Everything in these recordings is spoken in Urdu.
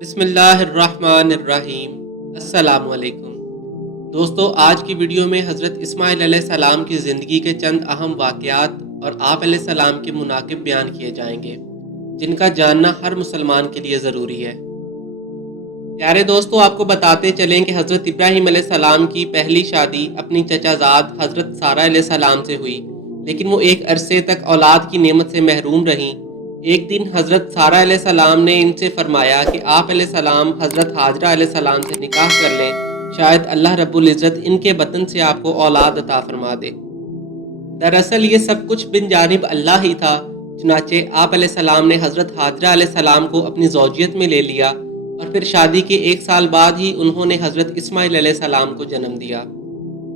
بسم اللہ الرحمن الرحیم۔ السلام علیکم دوستو، آج کی ویڈیو میں حضرت اسماعیل علیہ السلام کی زندگی کے چند اہم واقعات اور آپ علیہ السلام کے مناقب بیان کیے جائیں گے، جن کا جاننا ہر مسلمان کے لیے ضروری ہے۔ پیارے دوستو، آپ کو بتاتے چلیں کہ حضرت ابراہیم علیہ السلام کی پہلی شادی اپنی چچا زاد حضرت سارہ علیہ السلام سے ہوئی، لیکن وہ ایک عرصے تک اولاد کی نعمت سے محروم رہیں۔ ایک دن حضرت سارہ علیہ السلام نے ان سے فرمایا کہ آپ علیہ السلام حضرت حاجرہ علیہ السلام سے نکاح کر لیں، شاید اللہ رب العزت ان کے بطن سے آپ کو اولاد عطا فرما دے۔ دراصل یہ سب کچھ بن جانب اللہ ہی تھا، چنانچہ آپ علیہ السلام نے حضرت حاجرہ علیہ السلام کو اپنی زوجیت میں لے لیا اور پھر شادی کے 1 سال بعد ہی انہوں نے حضرت اسماعیل علیہ السلام کو جنم دیا۔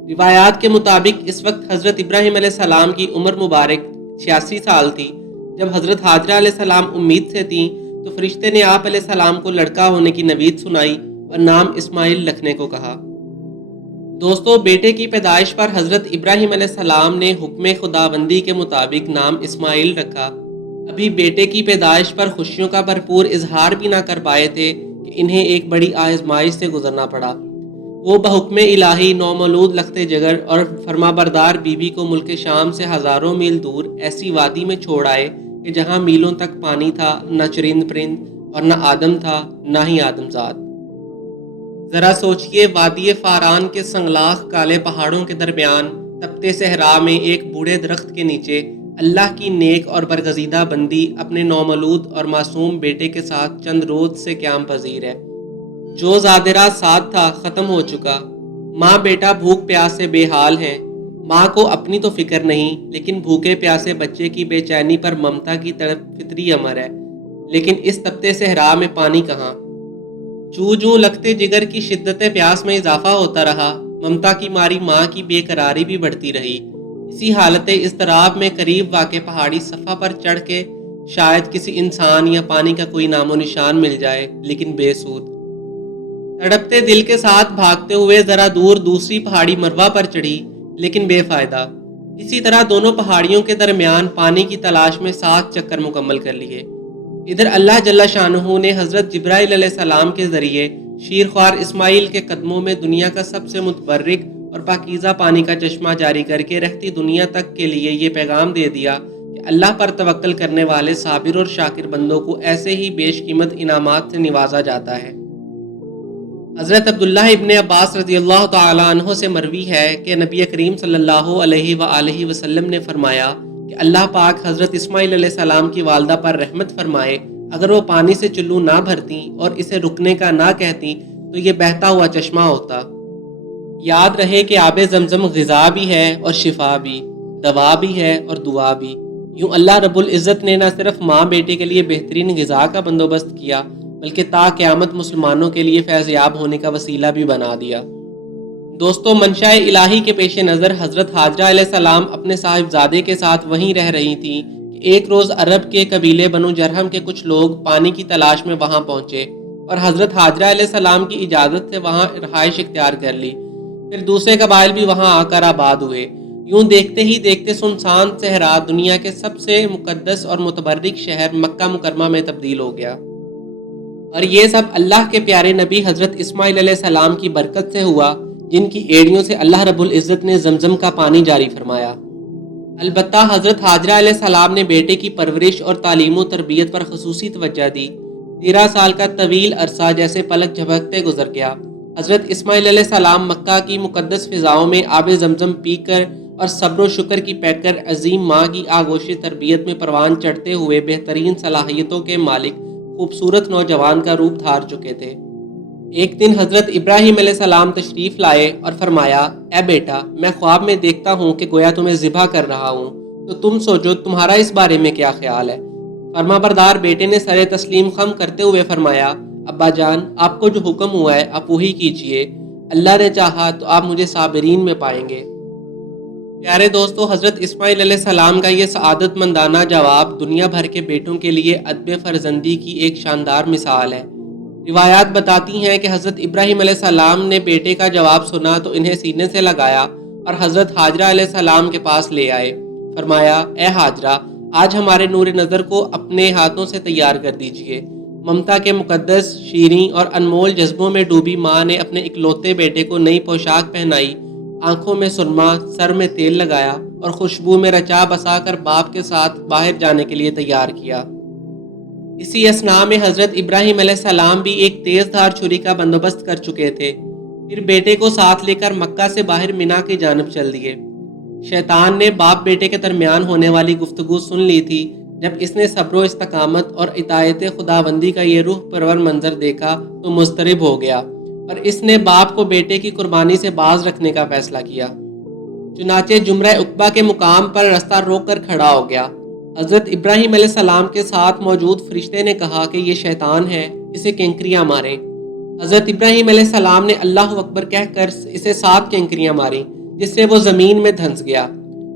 روایات کے مطابق اس وقت حضرت ابراہیم علیہ السلام کی عمر مبارک 86 سال تھی۔ جب حضرت حاجرہ علیہ السلام امید سے تھیں تو فرشتے نے آپ علیہ السلام کو لڑکا ہونے کی نوید سنائی اور نام اسماعیل رکھنے کو کہا۔ دوستو، بیٹے کی پیدائش پر حضرت ابراہیم علیہ السلام نے حکم خداوندی کے مطابق نام اسماعیل رکھا۔ ابھی بیٹے کی پیدائش پر خوشیوں کا بھرپور اظہار بھی نہ کر پائے تھے کہ انہیں ایک بڑی آزمائش سے گزرنا پڑا۔ وہ بحکم الہی نومولود لخت جگر اور فرمانبردار بیوی کو ملک شام سے ہزاروں میل دور ایسی وادی میں چھوڑ آئے کہ جہاں میلوں تک پانی تھا، نہ چرند پرند اور نہ آدم تھا، نہ ہی آدم زاد۔ ذرا سوچئے، وادی فاران کے سنگلاخ کالے پہاڑوں کے درمیان تپتے صحرا میں ایک بوڑھے درخت کے نیچے اللہ کی نیک اور برگزیدہ بندی اپنے نومولود اور معصوم بیٹے کے ساتھ چند روز سے قیام پذیر ہے۔ جو زادرہ ساتھ تھا ختم ہو چکا۔ ماں بیٹا بھوک پیاس سے بے حال ہیں۔ ماں کو اپنی تو فکر نہیں، لیکن بھوکے پیاسے بچے کی بے چینی پر ممتا کی تڑپ فطری امر ہے۔ لیکن اس تپتے صحرا میں پانی کہاں؟ جوں جوں لگتے جگر کی شدت پیاس میں اضافہ ہوتا رہا، ممتا کی ماری ماں کی بے قراری بھی بڑھتی رہی۔ اسی حالت اضطراب میں قریب واقع پہاڑی صفحہ پر چڑھ کے شاید کسی انسان یا پانی کا کوئی نام و نشان مل جائے، لیکن بے سود۔ تڑپتے دل کے ساتھ بھاگتے ہوئے ذرا دور دوسری پہاڑی مروہ پر چڑھی، لیکن بے فائدہ۔ اسی طرح دونوں پہاڑیوں کے درمیان پانی کی تلاش میں 7 چکر مکمل کر لیے۔ ادھر اللہ جل شانہ نے حضرت جبرائیل علیہ السلام کے ذریعے شیرخوار اسماعیل کے قدموں میں دنیا کا سب سے متبرک اور پاکیزہ پانی کا چشمہ جاری کر کے رہتی دنیا تک کے لیے یہ پیغام دے دیا کہ اللہ پر توکل کرنے والے صابر اور شاکر بندوں کو ایسے ہی بیش قیمت انعامات سے نوازا جاتا ہے۔ حضرت عبداللہ ابن عباس رضی اللہ تعالیٰ عنہ سے مروی ہے کہ نبی کریم صلی اللہ علیہ وآلہ وسلم نے فرمایا کہ اللہ پاک حضرت اسماعیل علیہ السلام کی والدہ پر رحمت فرمائے، اگر وہ پانی سے چلو نہ بھرتی اور اسے رکنے کا نہ کہتی تو یہ بہتا ہوا چشمہ ہوتا۔ یاد رہے کہ آب زمزم غذا بھی ہے اور شفا بھی، دوا بھی ہے اور دعا بھی۔ یوں اللہ رب العزت نے نہ صرف ماں بیٹے کے لیے بہترین غذا کا بندوبست کیا، بلکہ تا قیامت مسلمانوں کے لیے فیض یاب ہونے کا وسیلہ بھی بنا دیا۔ دوستو، منشاء الہی کے پیش نظر حضرت حاجرہ علیہ السلام اپنے صاحبزادے کے ساتھ وہیں رہ رہی تھیں کہ ایک روز عرب کے قبیلے بنو جرہم کے کچھ لوگ پانی کی تلاش میں وہاں پہنچے اور حضرت حاجرہ علیہ السلام کی اجازت سے وہاں رہائش اختیار کر لی۔ پھر دوسرے قبائل بھی وہاں آ کر آباد ہوئے۔ یوں دیکھتے ہی دیکھتے سنسان صحرا دنیا کے سب سے مقدس اور متبرک شہر مکہ مکرمہ میں تبدیل ہو گیا۔ اور یہ سب اللہ کے پیارے نبی حضرت اسماعیل علیہ السلام کی برکت سے ہوا، جن کی ایڑیوں سے اللہ رب العزت نے زمزم کا پانی جاری فرمایا۔ البتہ حضرت حاجرہ علیہ السلام نے بیٹے کی پرورش اور تعلیم و تربیت پر خصوصی توجہ دی۔ 13 سال کا طویل عرصہ جیسے پلک جھپکتے گزر گیا۔ حضرت اسماعیل علیہ السلام مکہ کی مقدس فضاؤں میں آب زمزم پی کر اور صبر و شکر کی پہ کر عظیم ماں کی آغوش تربیت میں پروان چڑھتے ہوئے بہترین صلاحیتوں کے مالک خوبصورت نوجوان کا روپ دھار چکے تھے۔ ایک دن حضرت ابراہیم علیہ السلام تشریف لائے اور فرمایا، اے بیٹا، میں خواب میں دیکھتا ہوں کہ گویا تمہیں ذبح کر رہا ہوں، تو تم سوچو تمہارا اس بارے میں کیا خیال ہے؟ فرمانبردار بیٹے نے سر تسلیم خم کرتے ہوئے فرمایا، ابا جان، آپ کو جو حکم ہوا ہے آپ وہی کیجئے، اللہ نے چاہا تو آپ مجھے صابرین میں پائیں گے۔ پیارے دوستو، حضرت اسماعیل علیہ السلام کا یہ سعادت مندانہ جواب دنیا بھر کے بیٹوں کے لیے ادب فرزندی کی ایک شاندار مثال ہے۔ روایات بتاتی ہیں کہ حضرت ابراہیم علیہ السلام نے بیٹے کا جواب سنا تو انہیں سینے سے لگایا اور حضرت حاجرہ علیہ السلام کے پاس لے آئے۔ فرمایا، اے حاجرہ، آج ہمارے نور نظر کو اپنے ہاتھوں سے تیار کر دیجئے۔ ممتا کے مقدس، شیریں اور انمول جذبوں میں ڈوبی ماں نے اپنے اکلوتے بیٹے کو نئی پوشاک پہنائی، آنکھوں میں سرما، سر میں تیل لگایا اور خوشبو میں رچا بسا کر باپ کے ساتھ باہر جانے کے لیے تیار کیا۔ اسی اثناء میں حضرت ابراہیم علیہ السلام بھی ایک تیز دھار چھری کا بندوبست کر چکے تھے، پھر بیٹے کو ساتھ لے کر مکہ سے باہر مینا کی جانب چل دیے۔ شیطان نے باپ بیٹے کے درمیان ہونے والی گفتگو سن لی تھی۔ جب اس نے صبر و استقامت اور اطاعت خداوندی کا یہ روح پرور منظر دیکھا تو مضطرب ہو گیا اور اس نے باپ کو بیٹے کی قربانی سے باز رکھنے کا فیصلہ کیا۔ چنانچہ جمرہ عقبہ کے مقام پر رستہ روک کر کھڑا ہو گیا۔ حضرت ابراہیم علیہ السلام کے ساتھ موجود فرشتے نے کہا کہ یہ شیطان ہے، اسے کینکریاں ماریں۔ حضرت ابراہیم علیہ السلام نے اللہ اکبر کہہ کر اسے 7 کینکریاں ماری، جس سے وہ زمین میں دھنس گیا۔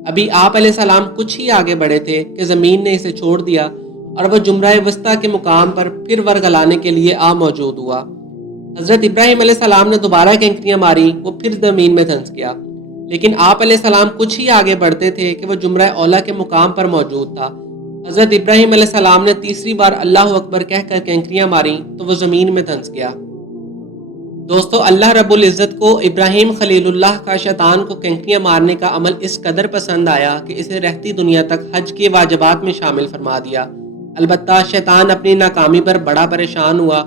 ابھی آپ علیہ السلام کچھ ہی آگے بڑھے تھے کہ زمین نے اسے چھوڑ دیا اور وہ جمرہ وسطیٰ کے مقام پر پھر ورگلانے کے لیے موجود ہوا۔ حضرت ابراہیم علیہ السلام نے دوبارہ کینکریاں ماری، وہ پھر زمین میں دھنس گیا، لیکن آپ علیہ السلام کچھ ہی آگے بڑھتے تھے کہ وہ جمرہ اولا کے مقام پر موجود تھا۔ حضرت ابراہیم علیہ السلام نے تیسری بار اللہ اکبر کہہ کر کینکریاں ماری تو وہ زمین میں دھنس گیا۔ دوستو، اللہ رب العزت کو ابراہیم خلیل اللہ کا شیطان کو کینکریاں مارنے کا عمل اس قدر پسند آیا کہ اسے رہتی دنیا تک حج کے واجبات میں شامل فرما دیا۔ البتہ شیطان اپنی ناکامی پر بڑا پریشان ہوا۔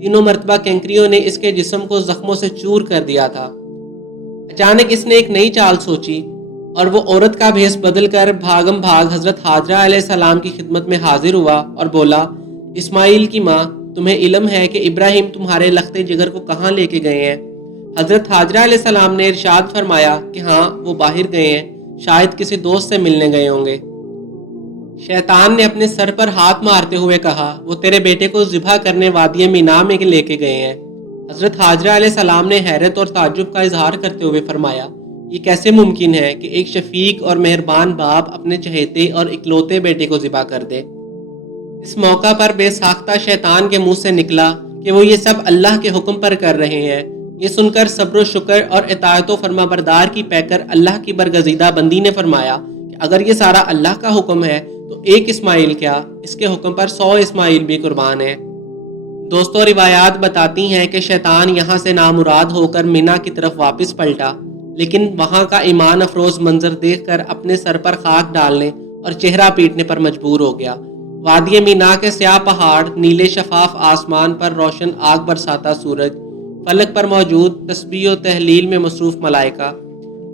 3 مرتبہ کینکریوں نے اس کے جسم کو زخموں سے چور کر دیا تھا۔ اچانک اس نے ایک نئی چال سوچی اور وہ عورت کا بھیس بدل کر بھاگم بھاگ حضرت ہاجرہ علیہ السلام کی خدمت میں حاضر ہوا اور بولا، اسماعیل کی ماں، تمہیں علم ہے کہ ابراہیم تمہارے لخت جگر کو کہاں لے کے گئے ہیں؟ حضرت ہاجرہ علیہ السلام نے ارشاد فرمایا کہ ہاں، وہ باہر گئے ہیں، شاید کسی دوست سے ملنے گئے ہوں گے۔ شیطان نے اپنے سر پر ہاتھ مارتے ہوئے کہا، وہ تیرے بیٹے کو ذبح کرنے وادی مینا میں لے کے گئے ہیں۔ حضرت ہاجرہ علیہ السلام نے حیرت اور تعجب کا اظہار کرتے ہوئے فرمایا، یہ کیسے ممکن ہے کہ ایک شفیق اور مہربان باپ اپنے چہیتے اور اکلوتے بیٹے کو ذبح کر دے؟ اس موقع پر بے ساختہ شیطان کے منہ سے نکلا کہ وہ یہ سب اللہ کے حکم پر کر رہے ہیں۔ یہ سن کر صبر و شکر اور اطاعت و فرما بردار کی پیکر اللہ کی برگزیدہ بندی نے فرمایا کہ اگر یہ سارا اللہ کا حکم ہے تو ایک اسماعیل کیا، اس کے حکم پر 100 اسماعیل بھی قربان ہیں۔ دوستو، روایات بتاتی ہیں کہ شیطان یہاں سے نامراد ہو کر مینا کی طرف واپس پلٹا، لیکن وہاں کا ایمان افروز منظر دیکھ کر اپنے سر پر خاک ڈالنے اور چہرہ پیٹنے پر مجبور ہو گیا۔ وادی مینا کے سیاہ پہاڑ، نیلے شفاف آسمان پر روشن آگ برساتا سورج، فلک پر موجود تسبیح و تہلیل میں مصروف ملائکہ،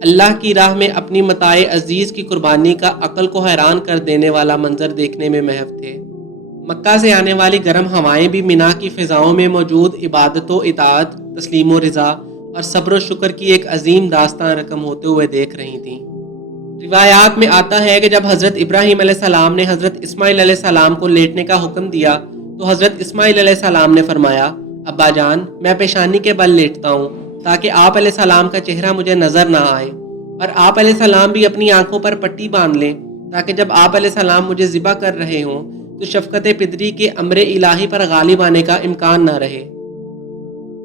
اللہ کی راہ میں اپنی متاع عزیز کی قربانی کا عقل کو حیران کر دینے والا منظر دیکھنے میں محو تھے۔ مکہ سے آنے والی گرم ہوائیں بھی مینا کی فضاؤں میں موجود عبادت و اطاعت، تسلیم و رضا اور صبر و شکر کی ایک عظیم داستان رقم ہوتے ہوئے دیکھ رہی تھیں۔ روایات میں آتا ہے کہ جب حضرت ابراہیم علیہ السلام نے حضرت اسماعیل علیہ السلام کو لیٹنے کا حکم دیا تو حضرت اسماعیل علیہ السلام نے فرمایا، ابا جان، میں پیشانی کے بل لیٹتا ہوں تاکہ آپ علیہ السلام کا چہرہ مجھے نظر نہ آئے، اور آپ علیہ السلام بھی اپنی آنکھوں پر پٹی باندھ لیں تاکہ جب آپ علیہ السلام مجھے ذبح کر رہے ہوں تو شفقت پدری کے امر الہی پر غالب آنے کا امکان نہ رہے۔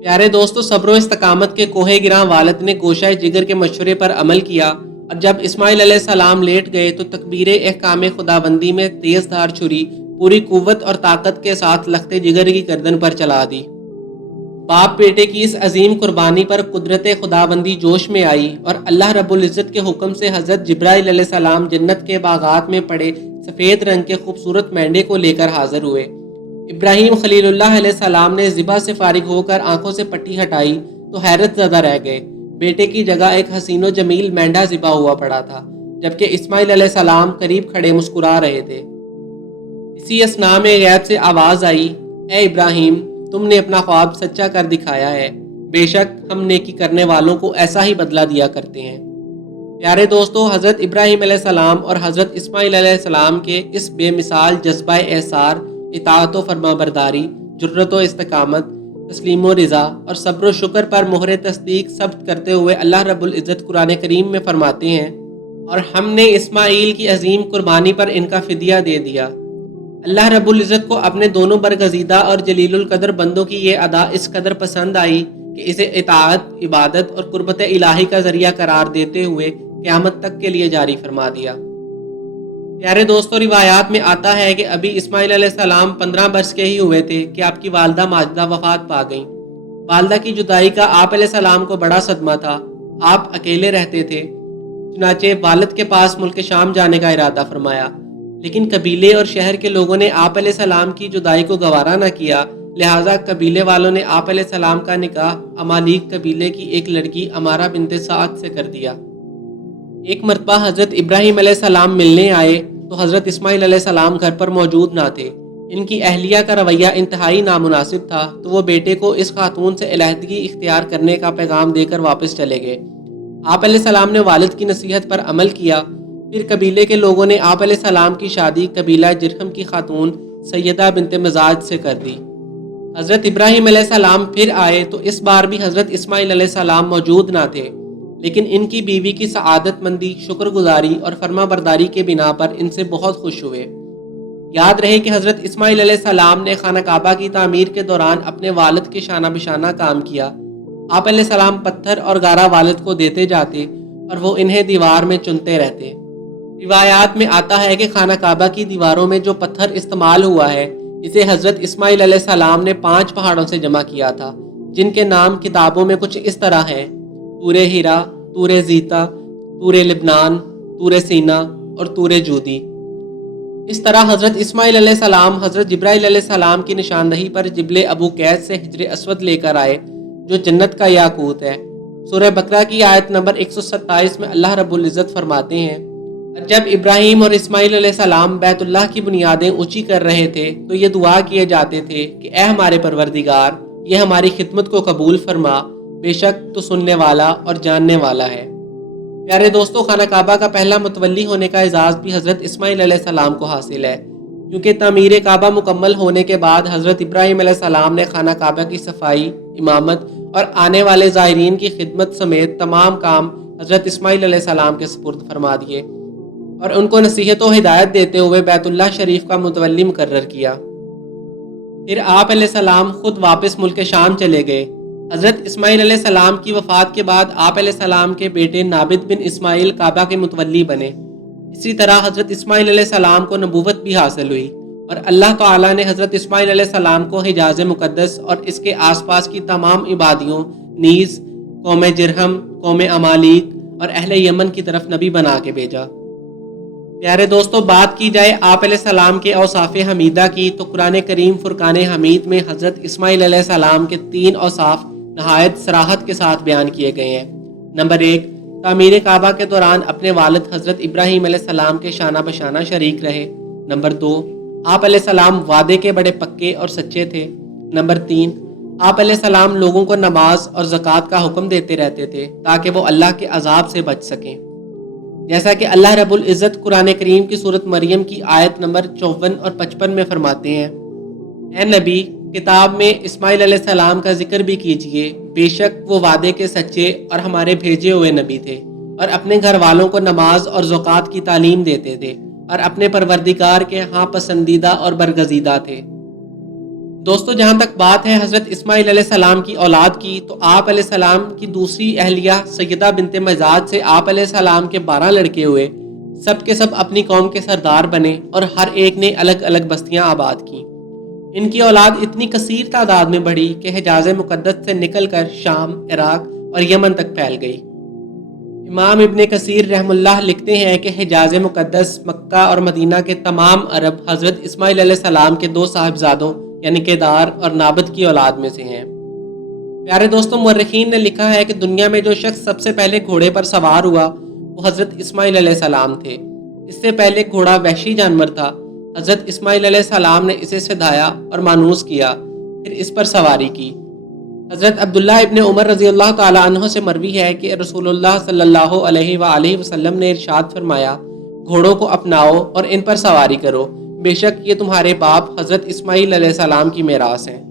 پیارے دوستو، صبر و استقامت کے کوہ گراں والد نے گوشہ جگر کے مشورے پر عمل کیا، اور جب اسماعیل علیہ السلام لیٹ گئے تو تکبیر احکام خداوندی میں تیز دھار چھری پوری قوت اور طاقت کے ساتھ لخت جگر کی گردن پر چلا دی۔ باپ بیٹے کی اس عظیم قربانی پر قدرت خداوندی جوش میں آئی اور اللہ رب العزت کے حکم سے حضرت جبرائیل علیہ السلام جنت کے باغات میں پڑے سفید رنگ کے خوبصورت مینڈے کو لے کر حاضر ہوئے۔ ابراہیم خلیل اللہ علیہ السلام نے ذبح سے فارغ ہو کر آنکھوں سے پٹی ہٹائی تو حیرت زدہ رہ گئے۔ بیٹے کی جگہ ایک حسین و جمیل مینڈا ذبح ہوا پڑا تھا، جبکہ اسماعیل علیہ السلام قریب کھڑے مسکرا رہے تھے۔ اسی اثناء میں غیب سے آواز آئی، اے ابراہیم، تم نے اپنا خواب سچا کر دکھایا ہے، بے شک ہم نیکی کرنے والوں کو ایسا ہی بدلہ دیا کرتے ہیں۔ پیارے دوستو، حضرت ابراہیم علیہ السلام اور حضرت اسماعیل علیہ السلام کے اس بے مثال جذبہ احسار، اطاعت و فرما برداری، جرت و استقامت، تسلیم و رضا اور صبر و شکر پر مہر تصدیق ثبت کرتے ہوئے اللہ رب العزت قرآن کریم میں فرماتے ہیں، اور ہم نے اسماعیل کی عظیم قربانی پر ان کا فدیہ دے دیا۔ اللہ رب العزت کو اپنے دونوں برگزیدہ اور جلیل القدر بندوں کی یہ ادا اس قدر پسند آئی کہ اسے اطاعت، عبادت اور قربت الہی کا ذریعہ قرار دیتے ہوئے قیامت تک کے لیے جاری فرما دیا۔ پیارے دوستوں، روایات میں آتا ہے کہ ابھی اسماعیل علیہ السلام 15 برس کے ہی ہوئے تھے کہ آپ کی والدہ ماجدہ وفات پا گئیں۔ والدہ کی جدائی کا آپ علیہ السلام کو بڑا صدمہ تھا۔ آپ اکیلے رہتے تھے، چنانچہ والد کے پاس ملک شام جانے کا ارادہ فرمایا، لیکن قبیلے اور شہر کے لوگوں نے آپ علیہ السلام کی جدائی کو گوارا نہ کیا، لہٰذا قبیلے والوں نے آپ علیہ السلام کا نکاح امالیق قبیلے کی ایک لڑکی امارہ بنت سعد سے کر دیا۔ ایک مرتبہ حضرت ابراہیم علیہ السلام ملنے آئے تو حضرت اسماعیل علیہ السلام گھر پر موجود نہ تھے۔ ان کی اہلیہ کا رویہ انتہائی نامناسب تھا، تو وہ بیٹے کو اس خاتون سے علیحدگی اختیار کرنے کا پیغام دے کر واپس چلے گئے۔ آپ علیہ السلام نے والد کی نصیحت پر عمل کیا۔ پھر قبیلے کے لوگوں نے آپ علیہ السلام کی شادی قبیلہ جرہم کی خاتون سیدہ بنت مزاج سے کر دی۔ حضرت ابراہیم علیہ السلام پھر آئے تو اس بار بھی حضرت اسماعیل علیہ السلام موجود نہ تھے، لیکن ان کی بیوی کی سعادت مندی، شکر گزاری اور فرما برداری کے بنا پر ان سے بہت خوش ہوئے۔ یاد رہے کہ حضرت اسماعیل علیہ السلام نے خانہ کعبہ کی تعمیر کے دوران اپنے والد کے شانہ بشانہ کام کیا۔ آپ علیہ السلام پتھر اور گارا والد کو دیتے جاتے اور وہ انہیں دیوار میں چنتے رہتے۔ روایات میں آتا ہے کہ خانہ کعبہ کی دیواروں میں جو پتھر استعمال ہوا ہے، اسے حضرت اسماعیل علیہ السلام نے 5 پہاڑوں سے جمع کیا تھا، جن کے نام کتابوں میں کچھ اس طرح ہیں: طور ہیرا، طور زیتا، طور لبنان، طور سینا اور طور جودی۔ اس طرح حضرت اسماعیل علیہ السلام حضرت جبرائیل علیہ السلام کی نشاندہی پر جبل ابو قیس سے حجر اسود لے کر آئے، جو جنت کا یاقوت ہے۔ سورہ بقرہ کی آیت نمبر 127 میں اللہ رب العزت فرماتے ہیں: جب ابراہیم اور اسماعیل علیہ السلام بیت اللہ کی بنیادیں اونچی کر رہے تھے تو یہ دعا کیے جاتے تھے کہ اے ہمارے پروردگار، یہ ہماری خدمت کو قبول فرما، بے شک تو سننے والا اور جاننے والا ہے۔ پیارے دوستو، خانہ کعبہ کا پہلا متولی ہونے کا اعزاز بھی حضرت اسماعیل علیہ السلام کو حاصل ہے، کیونکہ تعمیر کعبہ مکمل ہونے کے بعد حضرت ابراہیم علیہ السلام نے خانہ کعبہ کی صفائی، امامت اور آنے والے زائرین کی خدمت سمیت تمام کام حضرت اسماعیل علیہ السلام کے سپرد فرما دیے اور ان کو نصیحت و ہدایت دیتے ہوئے بیت اللہ شریف کا متولی مقرر کیا۔ پھر آپ علیہ السلام خود واپس ملک شام چلے گئے۔ حضرت اسماعیل علیہ السلام کی وفات کے بعد آپ علیہ السلام کے بیٹے نابد بن اسماعیل کعبہ کے متولی بنے۔ اسی طرح حضرت اسماعیل علیہ السلام کو نبوت بھی حاصل ہوئی اور اللہ تعالیٰ نے حضرت اسماعیل علیہ السلام کو حجاز مقدس اور اس کے آس پاس کی تمام عبادیوں نیز قوم جرہم، قوم امالیق اور اہل یمن کی طرف نبی بنا کے بھیجا۔ پیارے دوستو، بات کی جائے آپ علیہ السلام کے اوصاف حمیدہ کی تو قرآن کریم فرقان حمید میں حضرت اسماعیل علیہ السلام کے 3 اوصاف نہایت صراحت کے ساتھ بیان کیے گئے ہیں۔ نمبر 1، تعمیر کعبہ کے دوران اپنے والد حضرت ابراہیم علیہ السلام کے شانہ بشانہ شریک رہے۔ نمبر 2، آپ علیہ السلام وعدے کے بڑے پکے اور سچے تھے۔ نمبر 3، آپ علیہ السلام لوگوں کو نماز اور زکوٰۃ کا حکم دیتے رہتے تھے تاکہ وہ اللہ کے عذاب سے بچ سکیں، جیسا کہ اللہ رب العزت قرآن کریم کی سورۃ مریم کی آیت نمبر 54 اور 55 میں فرماتے ہیں: اے نبی، کتاب میں اسماعیل علیہ السلام کا ذکر بھی کیجئے، بے شک وہ وعدے کے سچے اور ہمارے بھیجے ہوئے نبی تھے، اور اپنے گھر والوں کو نماز اور زکوٰۃ کی تعلیم دیتے تھے، اور اپنے پروردگار کے ہاں پسندیدہ اور برگزیدہ تھے۔ دوستو، جہاں تک بات ہے حضرت اسماعیل علیہ السلام کی اولاد کی، تو آپ علیہ السلام کی دوسری اہلیہ سیدہ بنت مزاج سے آپ علیہ السلام کے 12 لڑکے ہوئے۔ سب کے سب اپنی قوم کے سردار بنے اور ہر ایک نے الگ الگ بستیاں آباد کی۔ ان کی اولاد اتنی کثیر تعداد میں بڑھی کہ حجاز مقدس سے نکل کر شام، عراق اور یمن تک پھیل گئی۔ امام ابن کثیر رحم اللہ لکھتے ہیں کہ حجاز مقدس، مکہ اور مدینہ کے تمام عرب حضرت اسماعیل علیہ السلام کے 2 صاحبزادوں یعنی کیدار اور نابد کی اولاد میں سے ہیں۔ پیارے دوستوں، مورخین نے لکھا ہے کہ دنیا میں جو شخص سب سے پہلے گھوڑے پر سوار ہوا وہ حضرت اسماعیل علیہ السلام تھے۔ اس سے پہلے گھوڑا وحشی جانور تھا۔ حضرت اسماعیل علیہ السلام نے اسے سدھایا اور مانوس کیا، پھر اس پر سواری کی۔ حضرت عبداللہ ابن عمر رضی اللہ تعالیٰ عنہ سے مروی ہے کہ رسول اللہ صلی اللہ علیہ وآلہ وسلم نے ارشاد فرمایا: گھوڑوں کو اپناؤ اور ان پر سواری کرو، بے شک یہ تمہارے باپ حضرت اسماعیل علیہ السلام کی میراث ہیں۔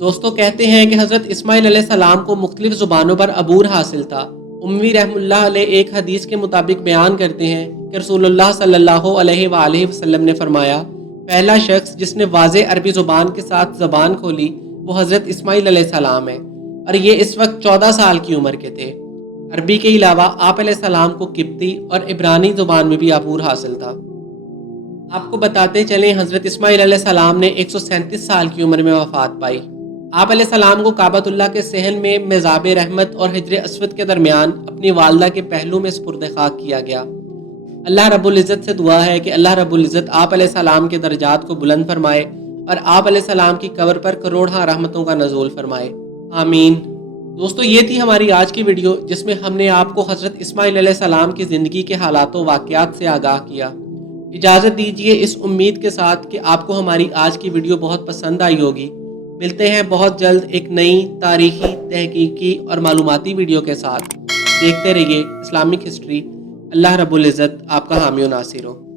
دوستو، کہتے ہیں کہ حضرت اسماعیل علیہ السلام کو مختلف زبانوں پر عبور حاصل تھا۔ اموی رحم اللہ علیہ ایک حدیث کے مطابق بیان کرتے ہیں کہ رسول اللہ صلی اللہ علیہ وآلہ وسلم نے فرمایا: پہلا شخص جس نے واضح عربی زبان کے ساتھ زبان کھولی وہ حضرت اسماعیل علیہ السلام ہے، اور یہ اس وقت 14 سال کی عمر کے تھے۔ عربی کے علاوہ آپ علیہ السلام کو قبطی اور عبرانی زبان میں بھی عبور حاصل تھا۔ آپ کو بتاتے چلیں حضرت اسماعیل علیہ السلام نے 137 سال کی عمر میں وفات پائی۔ آپ علیہ السلام کو کعبۃ اللہ کے صحن میں میزاب رحمت اور حجر اسود کے درمیان اپنی والدہ کے پہلو میں سپرد خاک کیا گیا۔ اللہ رب العزت سے دعا ہے کہ اللہ رب العزت آپ علیہ السلام کے درجات کو بلند فرمائے اور آپ علیہ السلام کی قبر پر کروڑہا رحمتوں کا نزول فرمائے، آمین۔ دوستو، یہ تھی ہماری آج کی ویڈیو جس میں ہم نے آپ کو حضرت اسماعیل علیہ السلام کی زندگی کے حالات و واقعات سے آگاہ کیا۔ اجازت دیجیے اس امید کے ساتھ کہ آپ کو ہماری آج کی ویڈیو بہت پسند آئی ہوگی۔ ملتے ہیں بہت جلد ایک نئی تاریخی، تحقیقی اور معلوماتی ویڈیو کے ساتھ۔ دیکھتے رہیے اسلامک ہسٹری۔ اللہ رب العزت آپ کا حامی و ناصر ہو۔